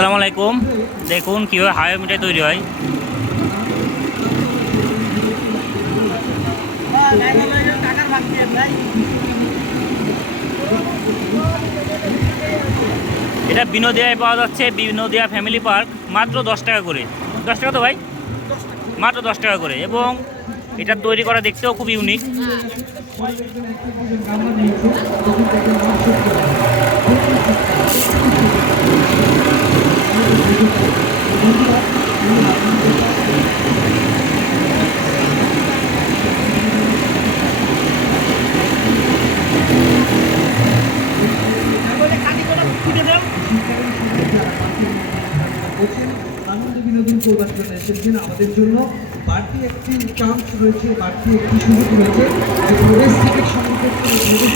আসসালামু আলাইকুম। দেখুন কীভাবে হাওয়াই মিঠাই তৈরি হয়। এটা বিনোদিয়ায় পাওয়া যাচ্ছে, বিনোদিয়া ফ্যামিলি পার্ক, মাত্র 10 টাকা করে। 10 টাকা তো ভাই, মাত্র 10 টাকা করে। এবং এটা তৈরি করা দেখতেও খুব ইউনিক। আনন্দ বিনোদন করবার জন্য এসেছেন। আমাদের জন্য বাড়তি একটি চান্স রয়েছে, বাড়তি একটি সুযোগ রয়েছে যে প্রবেশ টিকিট সংগ্রহ করে প্রবেশ